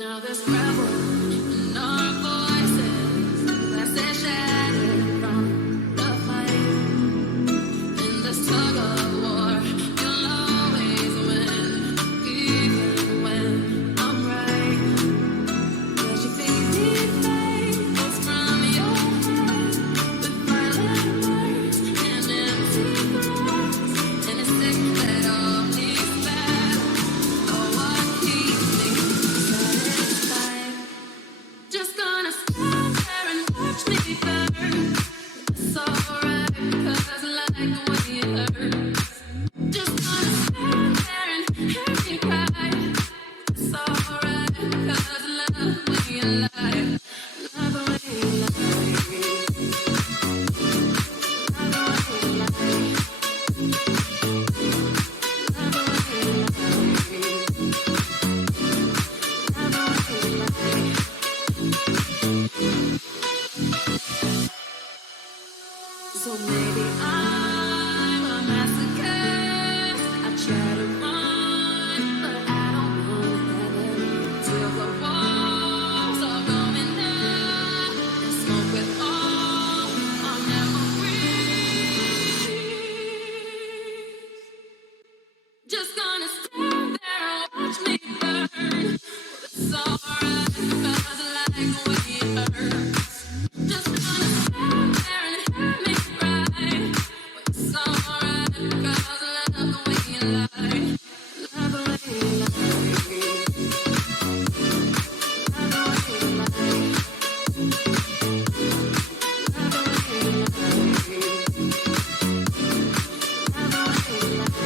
Now there's rebel in our voices that stay shattered from the fight. In this tug of war, you'll always win, even when I'm right. 'Cause you feed me fables from your head with violent words and empty threats, and it's sick that all these battles are what keeps me satisfied. Just gonna stand there and watch me burn. It's alright, 'cause I like the way it hurts. Just gonna stand there and hear me cry. It's alright, 'cause I love the way you lie. Love the way you lie. Love the way you lie. Love the way you lie. Love the way you lie. So maybe I'm a masochist. I try to run, but I don't run heaven till the walls are going up and smoke with all our memories. Just gonna stand there and watch me burn. It's alright, 'cause I like the way it hurts. Just gonna stand there and hear me cry. It's alright, 'cause I love the way you lie. Love the way you lie. Love the way you lie. Love the way you lie. Love the way you lie.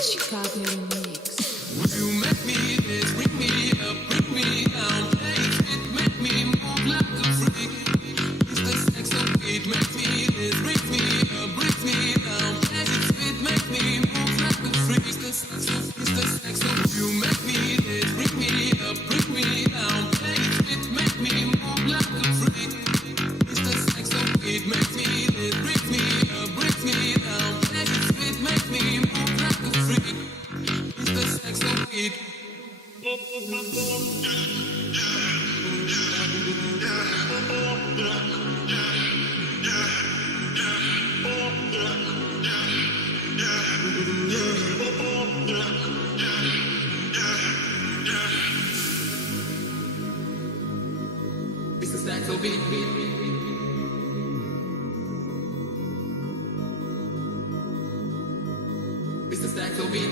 Chicago mix. You make me this, bring me up, bring me down. Take it, make me move like a freak. It's the sex of it, make me this, bring me up, bring me down. Take it, make me move like a freak. It's the sex of you make me this, bring me up, bring me down. Take it, make me move like a freak. It's the sex of it, make me this, bring me up, bring me down. Take it, make me move like a freak. It's the sex of it. It's the sex of it. It's the sex of it.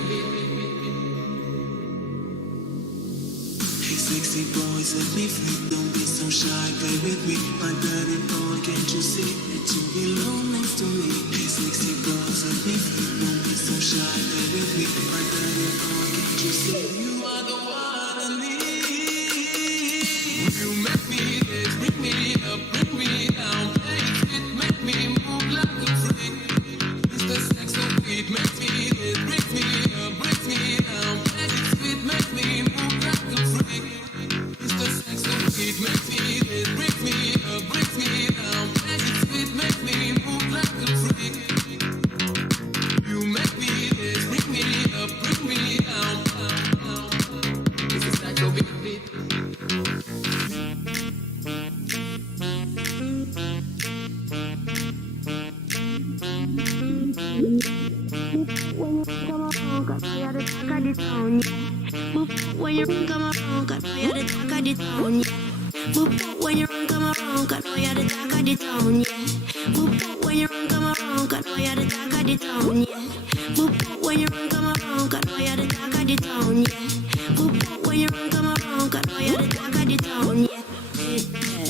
Hey sexy boy, set me free. Don't be so shy, play with me. I got it all, can't you see that you belong next to me? Hey sexy boy, set me free. Don't be so shy, play with me. I got it all, can't you see? You are the one I need. You make me this, bring me up, bring me down. Take it, make me move like a freak. It's the sex of it, make me this, bring me up, bring me down. Take it, make me move like a freak. It's the sex of it, make me this, bring me up, bring me down. Take it, make me move like a freak. You make me this, bring me up, bring me down. It's the sex of it. When you come around, got no other talk of the town, yeah. When you come around, got no other talk of the town, yeah. When you come around, got no other talk of the town, yeah. When you come around, got no other talk of the town, yeah. When you come around, got no other talk of the town, yeah.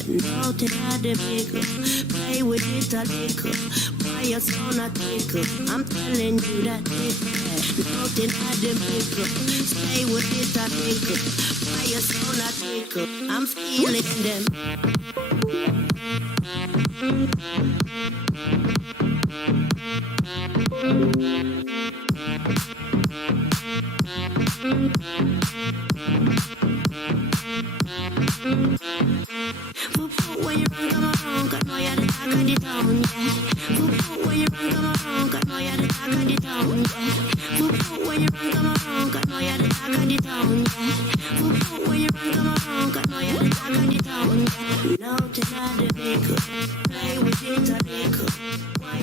Nothing had the bigger, play with it a little. Buy your son a tickle. I'm telling you that it's bad. Nothing had the bigger, stay with it a little. Buy your son a tickle. I'm feeling them. town, yeah. Football when you run, come around, cause know you're the talk of the town, yeah. Football when you run, come around, cause know you're the talk of the town, yeah. Football when you run, come around, cause know you're the talk of the town, yeah. Loud and out the vehicle, play with it a vehicle. Why